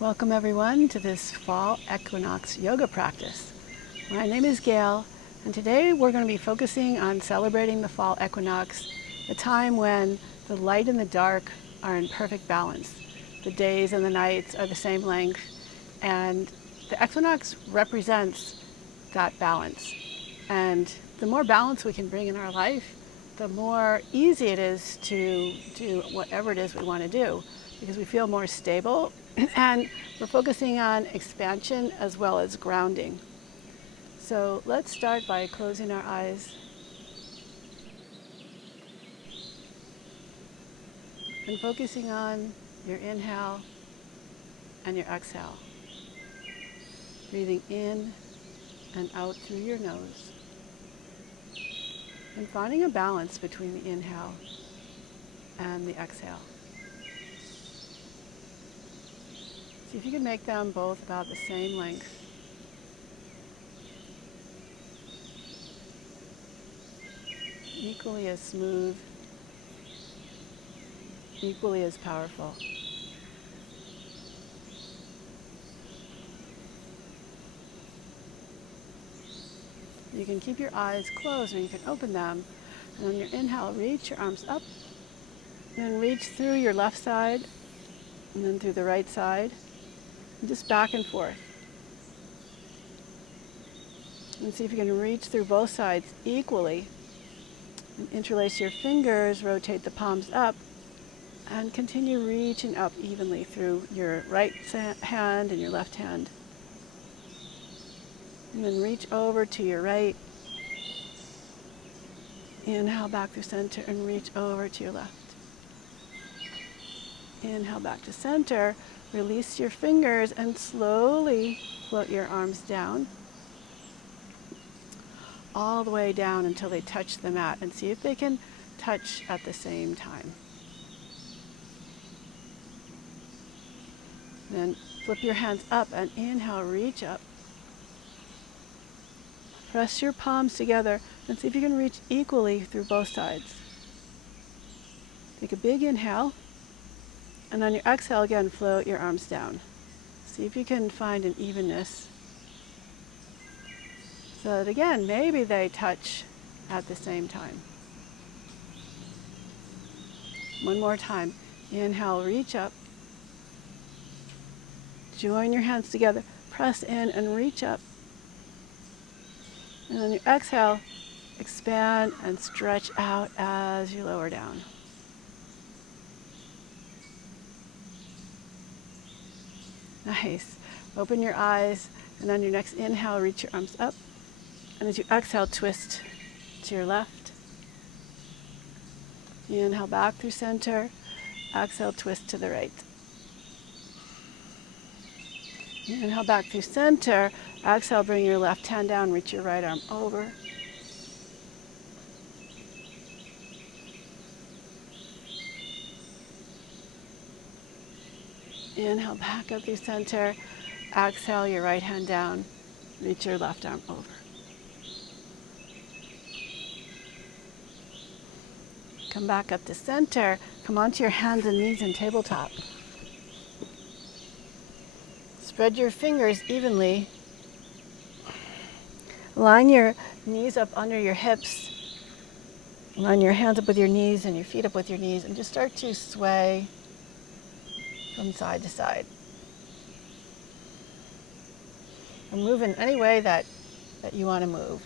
Welcome everyone to this Fall Equinox yoga practice. My name is Gayle, and today we're going to be focusing on celebrating the Fall Equinox, the time when the light and the dark are in perfect balance. The days and the nights are the same length, and the equinox represents that balance. And the more balance we can bring in our life, the more easy it is to do whatever it is we want to do, because we feel more stable and we're focusing on expansion as well as grounding. So let's start by closing our eyes and focusing on your inhale and your exhale. Breathing in and out through your nose. And finding a balance between the inhale and the exhale. See if you can make them both about the same length. Equally as smooth, equally as powerful. You can keep your eyes closed or you can open them. And on your inhale, reach your arms up and then reach through your left side and then through the right side. And just back and forth. And see if you can reach through both sides equally. And interlace your fingers, rotate the palms up, and continue reaching up evenly through your right hand and your left hand. And then reach over to your right. Inhale back through center and reach over to your left. Inhale back to center. Release your fingers and slowly float your arms down. All the way down until they touch the mat, and see if they can touch at the same time. Then flip your hands up and inhale, reach up. Press your palms together and see if you can reach equally through both sides. Take a big inhale, and on your exhale again, float your arms down. See if you can find an evenness. So that again, maybe they touch at the same time. One more time. Inhale, reach up. Join your hands together. Press in and reach up. And on your exhale, expand and stretch out as you lower down. Nice. Open your eyes, and on your next inhale, reach your arms up. And as you exhale, twist to your left. Inhale back through center. Exhale, twist to the right. Inhale back through center. Exhale, bring your left hand down, reach your right arm over. Inhale back up through center. Exhale, your right hand down, reach your left arm over. Come back up to center. Come onto your hands and knees in tabletop. Spread your fingers evenly. Line your knees up under your hips. Line your hands up with your knees and your feet up with your knees, and just start to sway from side to side. And move in any way that you want to move.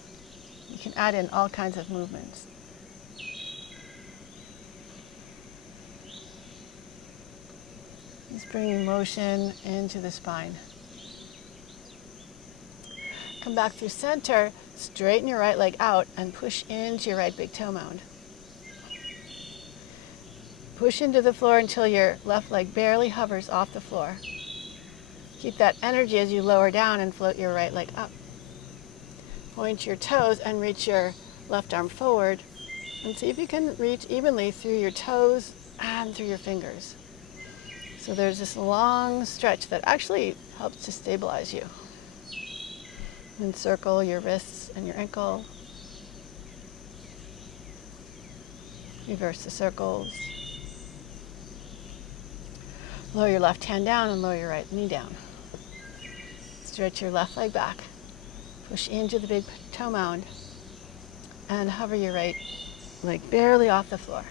You can add in all kinds of movements. Just bringing motion into the spine. Come back through center, straighten your right leg out and push into your right big toe mound. Push into the floor until your left leg barely hovers off the floor. Keep that energy as you lower down and float your right leg up. Point your toes and reach your left arm forward, and see if you can reach evenly through your toes and through your fingers. So there's this long stretch that actually helps to stabilize you. Encircle your wrists and your ankle. Reverse the circles. Lower your left hand down and lower your right knee down. Stretch your left leg back. Push into the big toe mound and hover your right leg barely off the floor.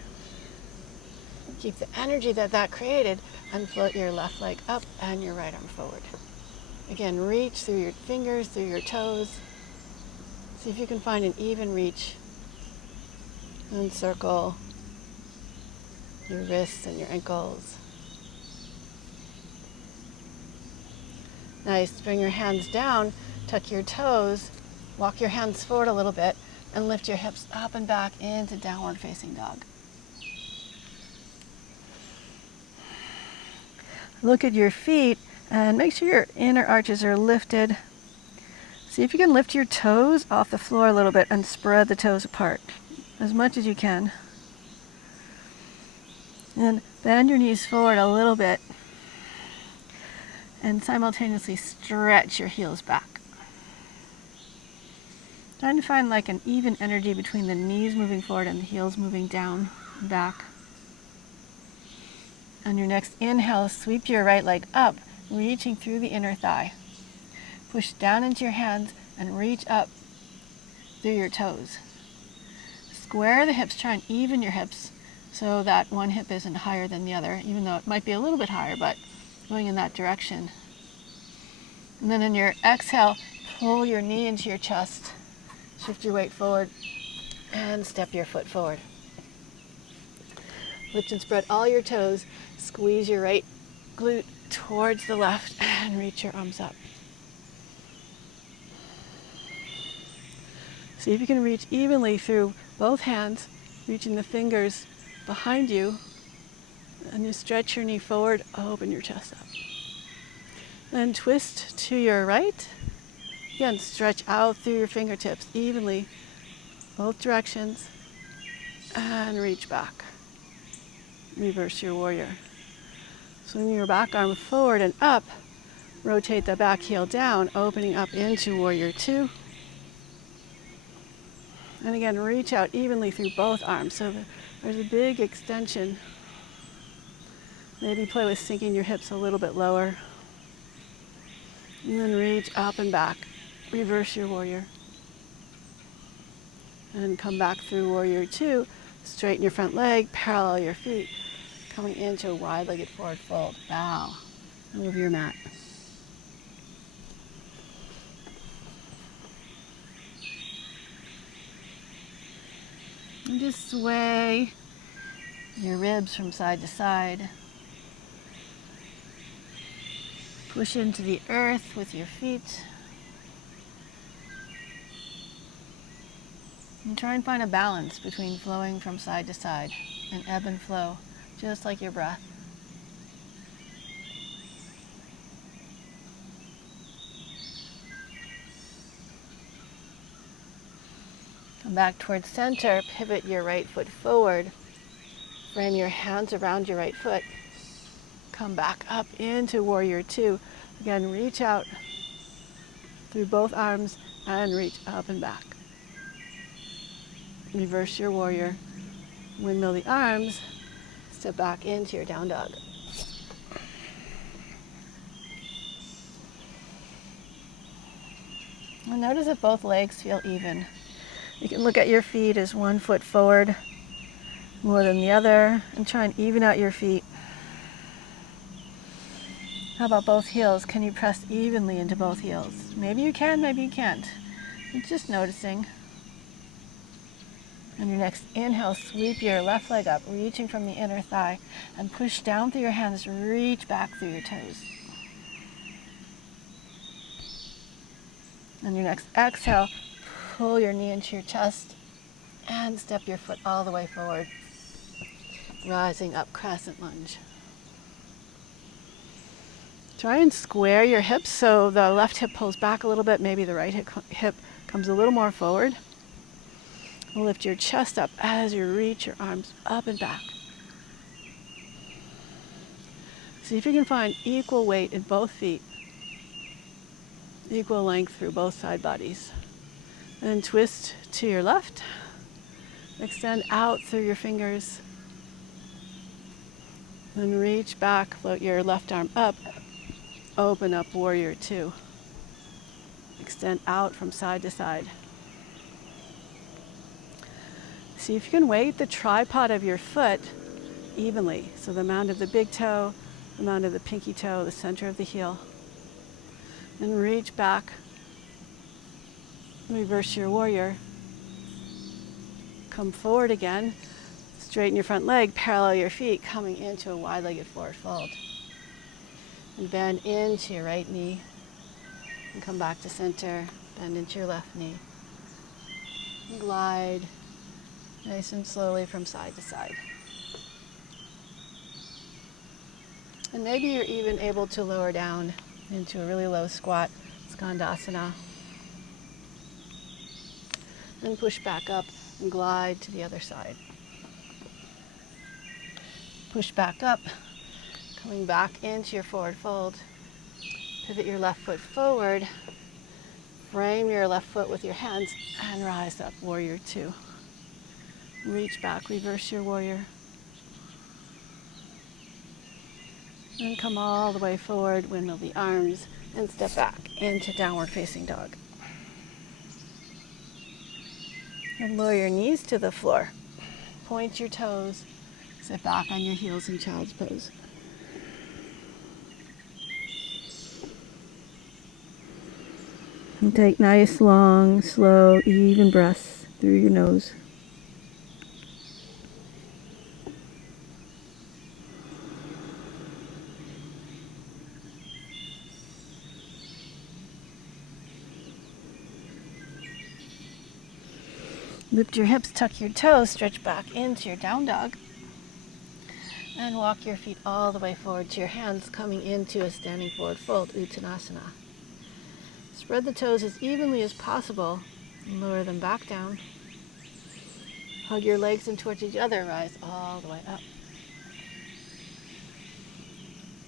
Keep the energy that created and float your left leg up and your right arm forward. Again, reach through your fingers, through your toes. See if you can find an even reach and circle your wrists and your ankles. Nice. Bring your hands down, tuck your toes, walk your hands forward a little bit, and lift your hips up and back into downward facing dog. Look at your feet and make sure your inner arches are lifted. See if you can lift your toes off the floor a little bit and spread the toes apart as much as you can. And bend your knees forward a little bit and simultaneously stretch your heels back. Trying to find like an even energy between the knees moving forward and the heels moving down and back. On your next inhale, sweep your right leg up, reaching through the inner thigh. Push down into your hands and reach up through your toes. Square the hips, try and even your hips so that one hip isn't higher than the other, even though it might be a little bit higher, but going in that direction. And then in your exhale, pull your knee into your chest, shift your weight forward, and step your foot forward. Lift and spread all your toes, squeeze your right glute towards the left, and reach your arms up. See if you can reach evenly through both hands, reaching the fingers behind you, and you stretch your knee forward, open your chest up. Then twist to your right. Again, stretch out through your fingertips evenly, both directions, and reach back. Reverse your warrior. Swing your back arm forward and up. Rotate the back heel down, opening up into warrior two. And again, reach out evenly through both arms so that there's a big extension. Maybe play with sinking your hips a little bit lower. And then reach up and back. Reverse your warrior. And come back through warrior two. Straighten your front leg, parallel your feet. Coming into a wide-legged forward fold. Bow. Move your mat. And just sway your ribs from side to side. Push into the earth with your feet. And try and find a balance between flowing from side to side and ebb and flow, just like your breath. Come back towards center, pivot your right foot forward, frame your hands around your right foot. Come back up into warrior two. Again, reach out through both arms and reach up and back. Reverse your warrior. Windmill the arms. Step back into your down dog. And notice if both legs feel even. You can look at your feet as one foot forward more than the other and try and even out your feet. How about both heels? Can you press evenly into both heels? Maybe you can, maybe you can't. It's just noticing. On your next inhale, sweep your left leg up, reaching from the inner thigh, and push down through your hands, reach back through your toes. On your next exhale, pull your knee into your chest and step your foot all the way forward, rising up, Crescent Lunge. Try and square your hips so the left hip pulls back a little bit, maybe the right hip comes a little more forward. Lift your chest up as you reach your arms up and back. See if you can find equal weight in both feet, equal length through both side bodies. And then twist to your left. Extend out through your fingers. Then reach back, float your left arm up, open up warrior two. Extend out from side to side. See if you can weight the tripod of your foot evenly. So the mound of the big toe, the mound of the pinky toe, the center of the heel. And reach back. Reverse your warrior. Come forward again. Straighten your front leg, parallel your feet, coming into a wide-legged forward fold. And bend into your right knee. And come back to center. Bend into your left knee. And glide nice and slowly from side to side. And maybe you're even able to lower down into a really low squat, Skandasana. Then push back up and glide to the other side. Push back up, coming back into your forward fold. Pivot your left foot forward. Frame your left foot with your hands and rise up, warrior two. Reach back, reverse your warrior. And come all the way forward, windmill the arms, and step back into downward facing dog. And lower your knees to the floor. Point your toes. Sit back on your heels in child's pose. And take nice, long, slow, even breaths through your nose. Lift your hips, tuck your toes, stretch back into your down dog. And walk your feet all the way forward to your hands, coming into a standing forward fold, Uttanasana. Spread the toes as evenly as possible and lower them back down. Hug your legs in towards each other, rise all the way up.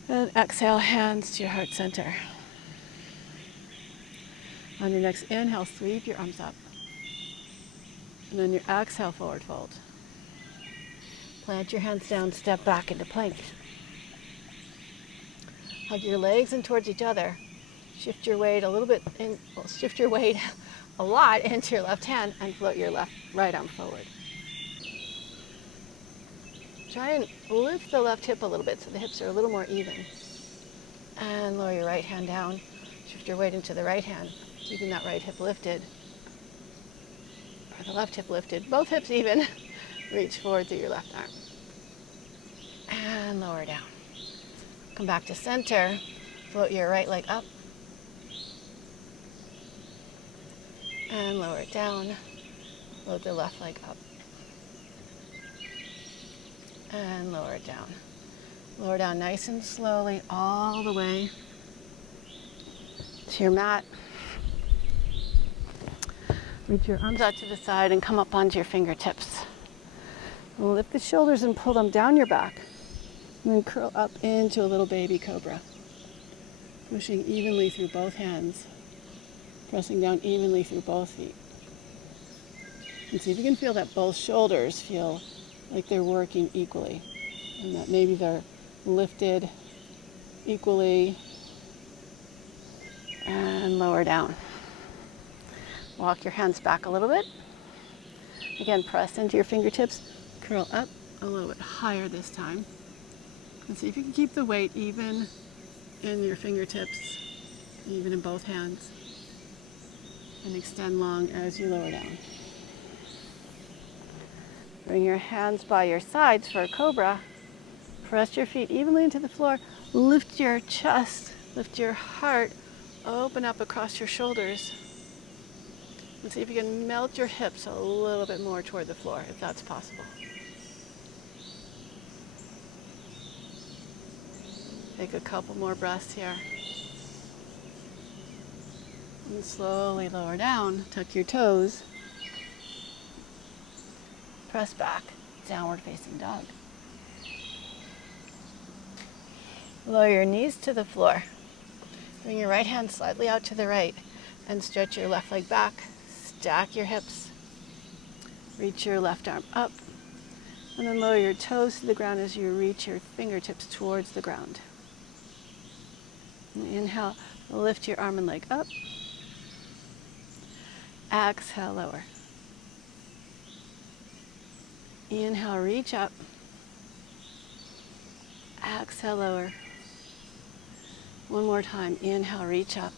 And exhale, hands to your heart center. On your next inhale, sweep your arms up. And then your exhale, forward fold. Plant your hands down, step back into plank. Hug your legs in towards each other. Shift your weight a little bit, shift your weight a lot into your left hand and float your right arm forward. Try and lift the left hip a little bit so the hips are a little more even. And lower your right hand down. Shift your weight into the right hand, keeping that right hip lifted. Or the left hip lifted, both hips even. Reach forward through your left arm. And lower down. Come back to center. Float your right leg up. And lower it down. Float the left leg up. And lower it down. Lower down nice and slowly all the way to your mat. Reach your arms out to the side and come up onto your fingertips. Lift the shoulders and pull them down your back. And then curl up into a little baby cobra. Pushing evenly through both hands. Pressing down evenly through both feet. And see if you can feel that both shoulders feel like they're working equally. And that maybe they're lifted equally. And lower down. Walk your hands back a little bit. Again, press into your fingertips. Curl up a little bit higher this time. And see if you can keep the weight even in your fingertips, even in both hands. And extend long as you lower down. Bring your hands by your sides for a cobra. Press your feet evenly into the floor. Lift your chest, lift your heart, open up across your shoulders. And see if you can melt your hips a little bit more toward the floor, if that's possible. Take a couple more breaths here. And slowly lower down, tuck your toes. Press back, downward facing dog. Lower your knees to the floor. Bring your right hand slightly out to the right and stretch your left leg back. Stack your hips. Reach your left arm up And then lower your toes to the ground as you reach your fingertips towards the ground. And inhale, lift your arm and leg up. Exhale, lower. Inhale, reach up. Exhale, lower. One more time. Inhale, reach up.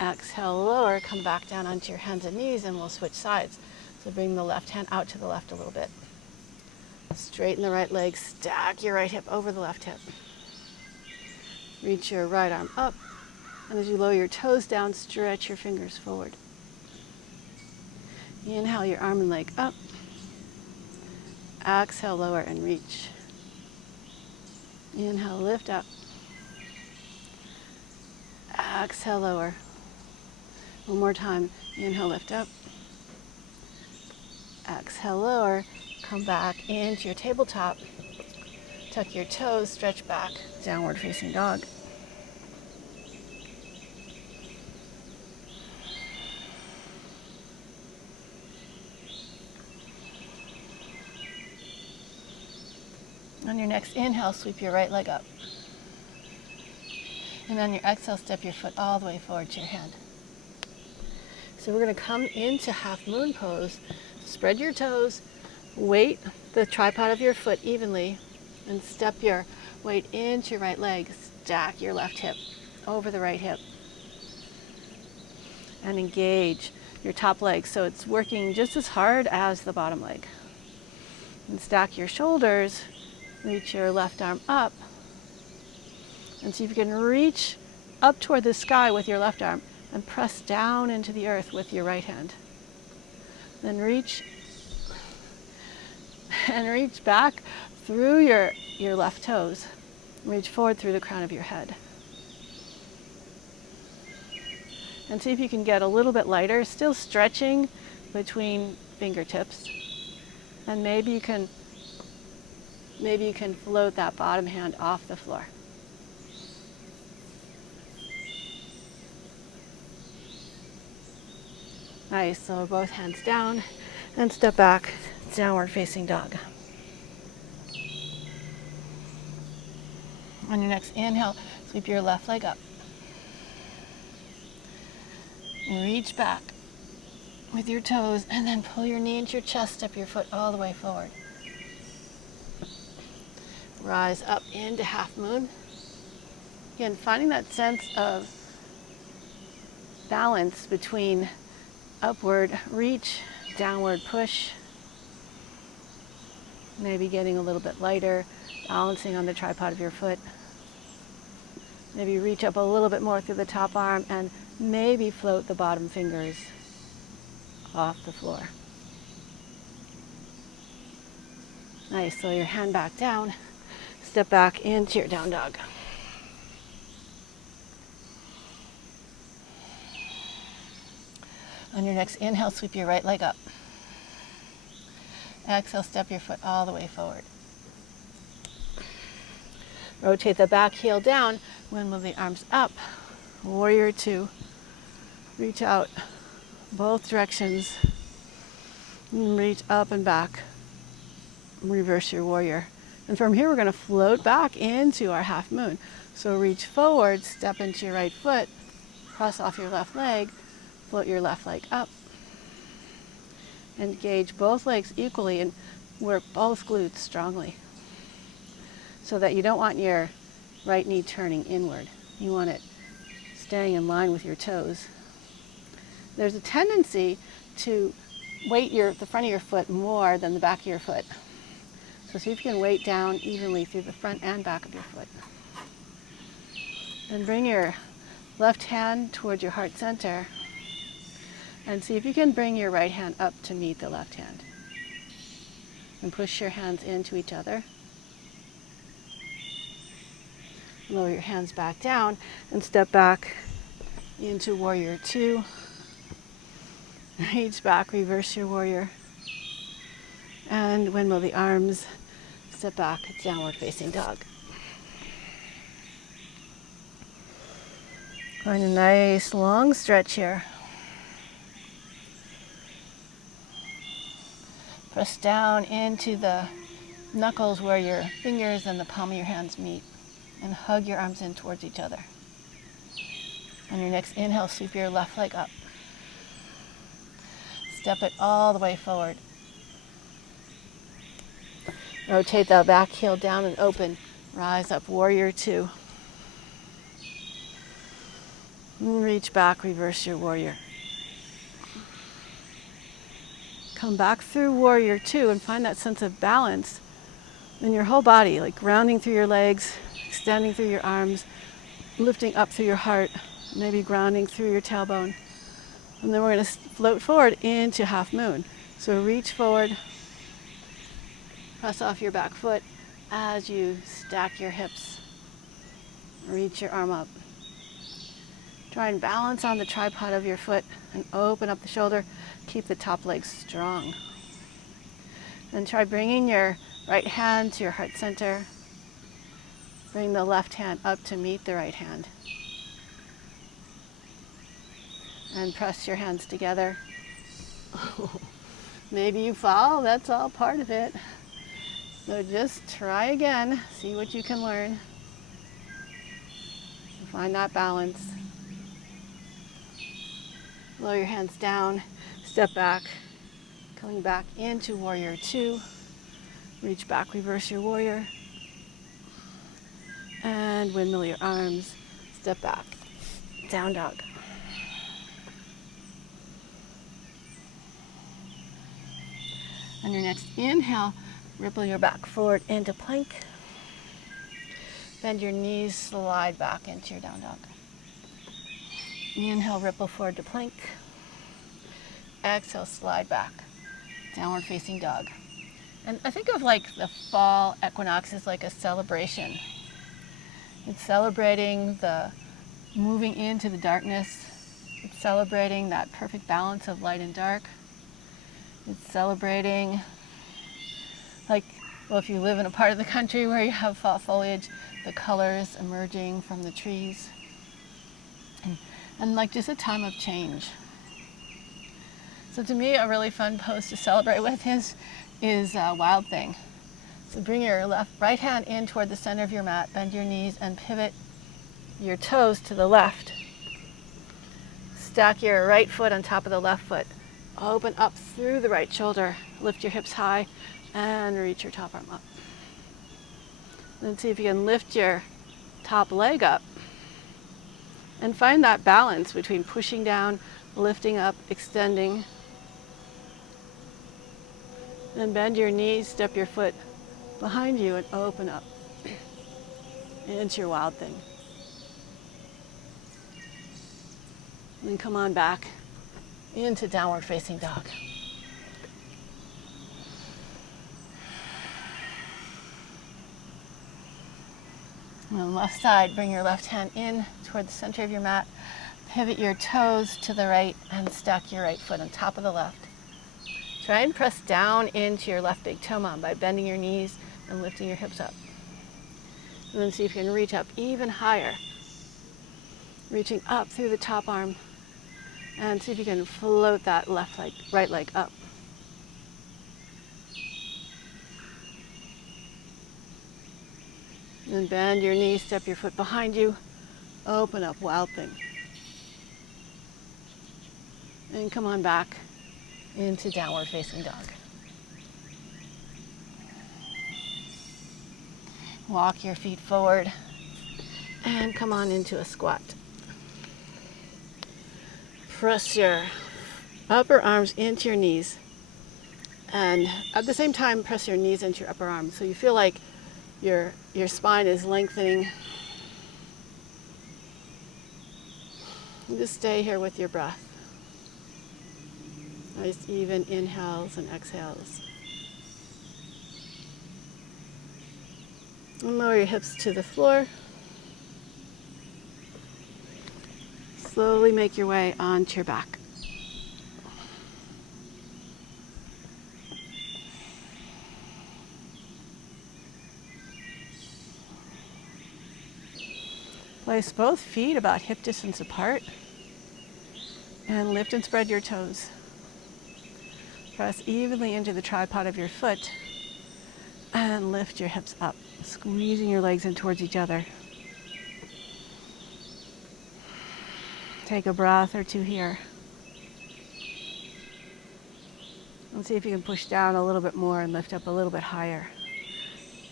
Exhale, lower. Come back down onto your hands and knees, and we'll switch sides. So bring the left hand out to the left a little bit. Straighten the right leg. Stack your right hip over the left hip. Reach your right arm up. And as you lower your toes down, stretch your fingers forward. Inhale, your arm and leg up. Exhale, lower and reach. Inhale, lift up. Exhale, lower. One more time. Inhale, lift up. Exhale, lower. Come back into your tabletop. Tuck your toes, stretch back, downward facing dog. On your next inhale, sweep your right leg up. And on your exhale, step your foot all the way forward to your hand. So we're going to come into half moon pose. Spread your toes, weight the tripod of your foot evenly, and step your weight into your right leg. Stack your left hip over the right hip. And engage your top leg so it's working just as hard as the bottom leg. And stack your shoulders. Reach your left arm up. And see if you can reach up toward the sky with your left arm and press down into the earth with your right hand. Then reach back through your left toes. Reach forward through the crown of your head. And see if you can get a little bit lighter, still stretching between fingertips. And maybe you can float that bottom hand off the floor. Nice, so both hands down and step back, downward facing dog. On your next inhale, sweep your left leg up. And reach back with your toes and then pull your knee into your chest, step your foot all the way forward. Rise up into half moon. Again, finding that sense of balance between upward reach, downward push, maybe getting a little bit lighter, balancing on the tripod of your foot. Maybe reach up a little bit more through the top arm and maybe float the bottom fingers off the floor. Nice, so your hand back down, step back into your down dog. On your next inhale, sweep your right leg up. Exhale, step your foot all the way forward. Rotate the back heel down, move the arms up. Warrior two. Reach out both directions. And reach up and back. Reverse your warrior. And from here, we're going to float back into our half moon. So reach forward, step into your right foot, cross off your left leg, float your left leg up. Engage both legs equally and work both glutes strongly. So that you don't want your right knee turning inward. You want it staying in line with your toes. There's a tendency to weight the front of your foot more than the back of your foot. So see if you can weight down evenly through the front and back of your foot. And bring your left hand towards your heart center. And see if you can bring your right hand up to meet the left hand. And push your hands into each other. Lower your hands back down and step back into warrior two. Reach back, reverse your warrior. And windmill the arms, step back, downward facing dog. Find a nice long stretch here. Press down into the knuckles where your fingers and the palm of your hands meet, and hug your arms in towards each other. On your next inhale, sweep your left leg up. Step it all the way forward. Rotate that back heel down and open. Rise up, warrior two. And reach back, reverse your warrior. Come back through warrior two and find that sense of balance in your whole body, like grounding through your legs, extending through your arms, lifting up through your heart, maybe grounding through your tailbone. And then we're going to float forward into half moon. So reach forward, press off your back foot as you stack your hips. Reach your arm up. Try and balance on the tripod of your foot and open up the shoulder. Keep the top leg strong. Then try bringing your right hand to your heart center. Bring the left hand up to meet the right hand. And press your hands together. Maybe you fall, that's all part of it. So just try again, see what you can learn. Find that balance. Lower your hands down, step back, coming back into warrior two. Reach back, reverse your warrior. And windmill your arms, step back, down dog. On your next inhale, ripple your back forward into plank. Bend your knees, slide back into your down dog. Inhale, ripple forward to plank. Exhale, slide back. Downward facing dog. And I think of like the fall equinox as like a celebration. It's celebrating the moving into the darkness. It's celebrating that perfect balance of light and dark. It's celebrating, like, well, if you live in a part of the country where you have fall foliage, the colors emerging from the trees. And like just a time of change. So to me, a really fun pose to celebrate with is Wild Thing. So bring your right hand in toward the center of your mat, bend your knees and pivot your toes to the left. Stack your right foot on top of the left foot. Open up through the right shoulder, lift your hips high and reach your top arm up. Then see if you can lift your top leg up and find that balance between pushing down, lifting up, extending. Then bend your knees, step your foot behind you and open up into your Wild Thing. Then come on back into downward facing dog. On the left side, bring your left hand in toward the center of your mat. Pivot your toes to the right and stack your right foot on top of the left. Try and press down into your left big toe mound by bending your knees and lifting your hips up. And then see if you can reach up even higher. Reaching up through the top arm. And see if you can float that left leg, right leg up. Then bend your knees, step your foot behind you, open up, Wild Thing. And come on back into downward facing dog. Walk your feet forward and come on into a squat. Press your upper arms into your knees and at the same time press your knees into your upper arms so you feel like your spine is lengthening. And just stay here with your breath. Nice even inhales and exhales. And lower your hips to the floor. Slowly make your way onto your back. Place both feet about hip distance apart and lift and spread your toes. Press evenly into the tripod of your foot and lift your hips up, squeezing your legs in towards each other. Take a breath or two here. And see if you can push down a little bit more and lift up a little bit higher.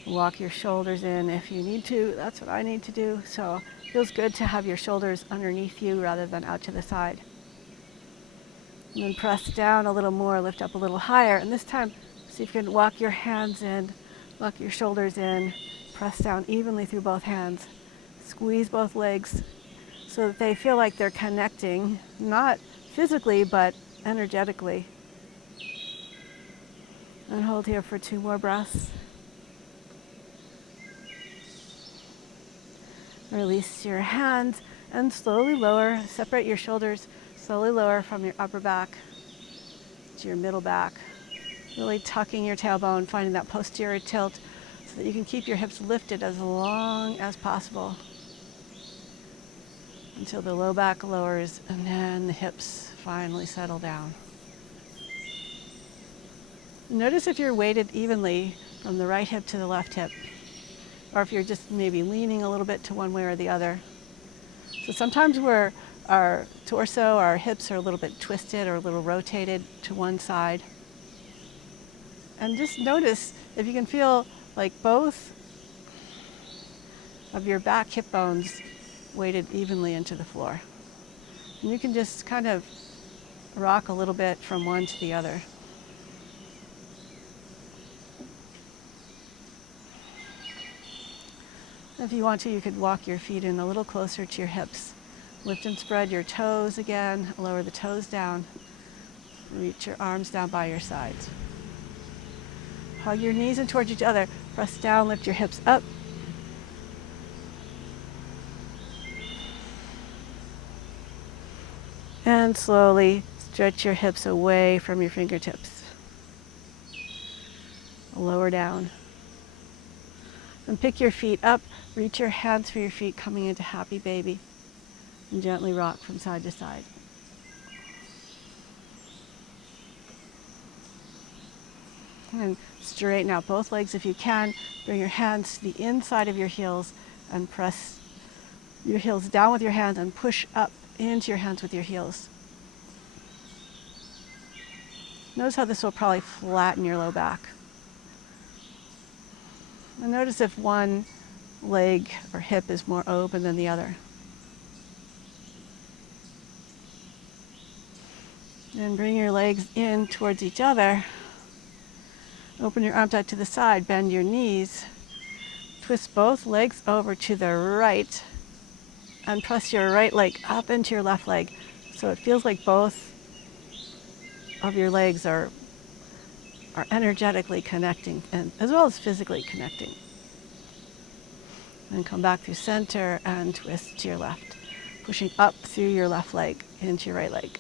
Walk your shoulders in if you need to. That's what I need to do. So it feels good to have your shoulders underneath you rather than out to the side. And then press down a little more, lift up a little higher. And this time, see if you can walk your hands in, walk your shoulders in, press down evenly through both hands. Squeeze both legs so that they feel like they're connecting, not physically, but energetically. And hold here for 2 more breaths. Release your hands and slowly lower, separate your shoulders, slowly lower from your upper back to your middle back. Really tucking your tailbone, finding that posterior tilt so that you can keep your hips lifted as long as possible until the low back lowers and then the hips finally settle down. Notice if you're weighted evenly from the right hip to the left hip, or if you're just maybe leaning a little bit to one way or the other. So sometimes our torso, our hips are a little bit twisted or a little rotated to one side. And just notice if you can feel like both of your back hip bones weighted evenly into the floor. And you can just kind of rock a little bit from one to the other. If you want to, you could walk your feet in a little closer to your hips. Lift and spread your toes again, lower the toes down. Reach your arms down by your sides. Hug your knees in towards each other. Press down, lift your hips up. And slowly stretch your hips away from your fingertips. Lower down. And pick your feet up. Reach your hands for your feet, coming into happy baby. And gently rock from side to side. And straighten out both legs if you can. Bring your hands to the inside of your heels and press your heels down with your hands and push up into your hands with your heels. Notice how this will probably flatten your low back. And notice if one leg or hip is more open than the other. And bring your legs in towards each other. Open your arms out to the side, bend your knees. Twist both legs over to the right and press your right leg up into your left leg. So it feels like both of your legs are energetically connecting, and as well as physically connecting. Then come back through center and twist to your left, pushing up through your left leg into your right leg.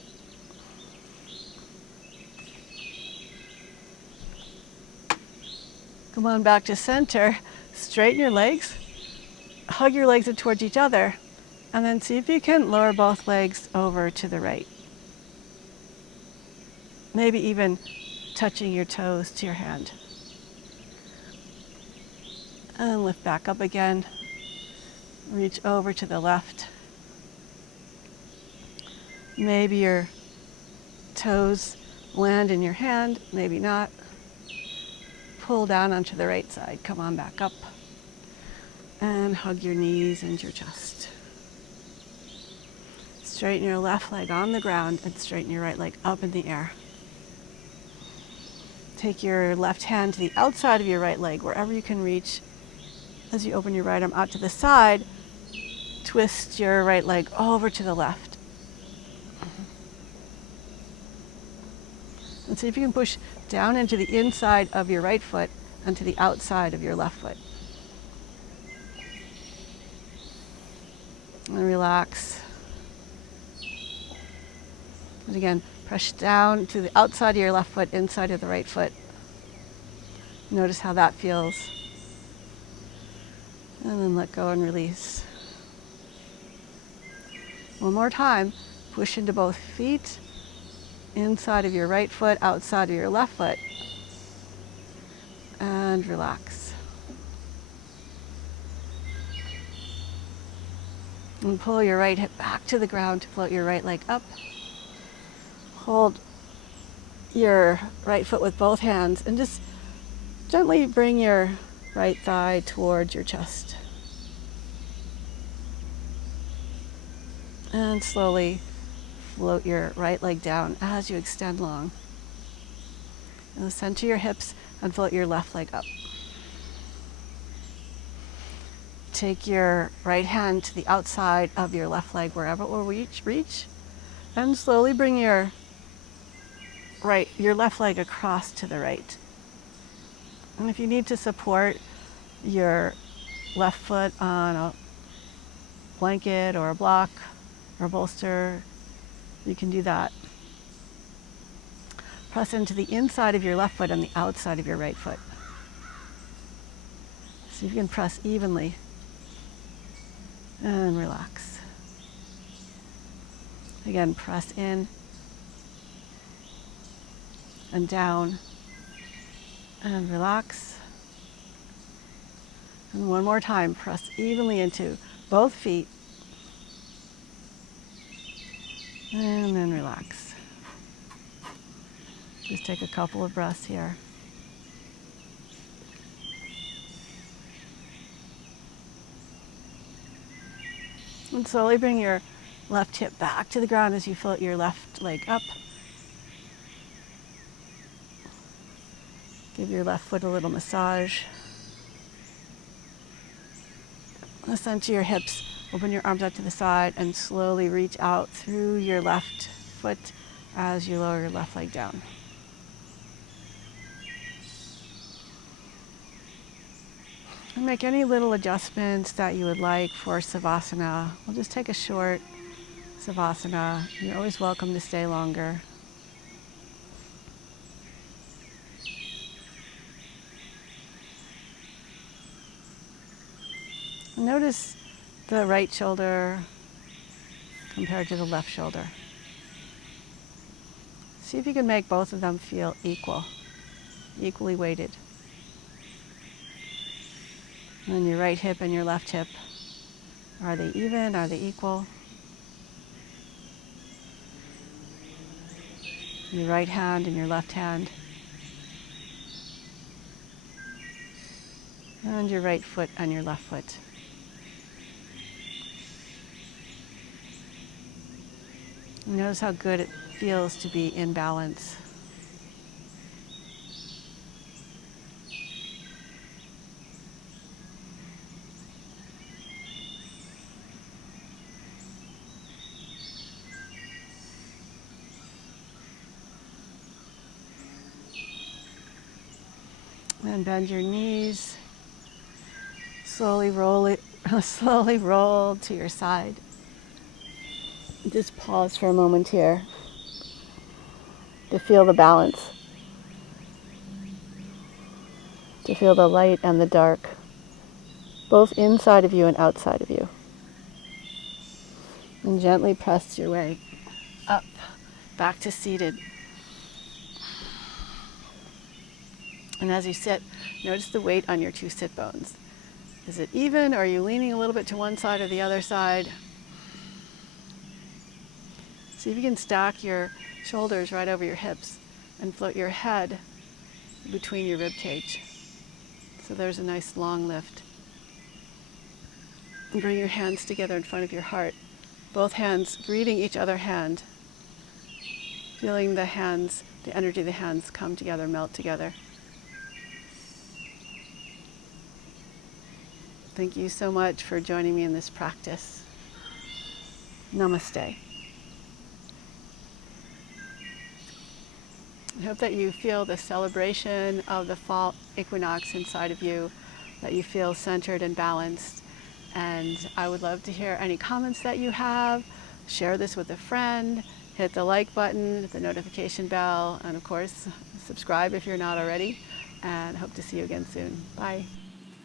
Come on back to center, straighten your legs, hug your legs in towards each other, and then see if you can lower both legs over to the right. Maybe even touching your toes to your hand. And then lift back up again. Reach over to the left. Maybe your toes land in your hand, maybe not. Pull down onto the right side. Come on back up. And hug your knees and your chest. Straighten your left leg on the ground and straighten your right leg up in the air. Take your left hand to the outside of your right leg, wherever you can reach. As you open your right arm out to the side, twist your right leg over to the left. And see if you can push down into the inside of your right foot and to the outside of your left foot. And relax. And again, press down to the outside of your left foot, inside of the right foot. Notice how that feels. And then let go and release. One more time. Push into both feet inside of your right foot, outside of your left foot, and relax. And pull your right hip back to the ground to float your right leg up. Hold your right foot with both hands and just gently bring your right thigh towards your chest. And slowly float your right leg down as you extend long. And center your hips and float your left leg up. Take your right hand to the outside of your left leg, wherever it will reach, and slowly bring your left leg across to the right. And if you need to support your left foot on a blanket or a block or a bolster, you can do that. Press into the inside of your left foot and the outside of your right foot. So you can press evenly and relax. Again, press in and down and relax. And one more time, press evenly into both feet and then relax. Just take a couple of breaths here. And slowly bring your left hip back to the ground as you float your left leg up. Give your left foot a little massage. Center your hips, open your arms out to the side, and slowly reach out through your left foot as you lower your left leg down. And make any little adjustments that you would like for Savasana. We'll just take a short Savasana. You're always welcome to stay longer. Notice the right shoulder compared to the left shoulder. See if you can make both of them feel equally weighted. And then your right hip and your left hip, are they even? Are they equal? Your right hand and your left hand. And your right foot and your left foot. Notice how good it feels to be in balance. And bend your knees. Slowly roll to your side. Just pause for a moment here to feel the balance, to feel the light and the dark, both inside of you and outside of you. And gently press your way up, back to seated. And as you sit, notice the weight on your two sit bones. Is it even, or are you leaning a little bit to one side or the other side? See if you can stack your shoulders right over your hips and float your head between your rib cage. So there's a nice long lift. And bring your hands together in front of your heart. Both hands greeting each other hand. Feeling the hands, the energy of the hands come together, melt together. Thank you so much for joining me in this practice. Namaste. I hope that you feel the celebration of the fall equinox inside of you, that you feel centered and balanced. And I would love to hear any comments that you have. Share this with a friend. Hit the like button, hit the notification bell, and of course, subscribe if you're not already. And hope to see you again soon. Bye.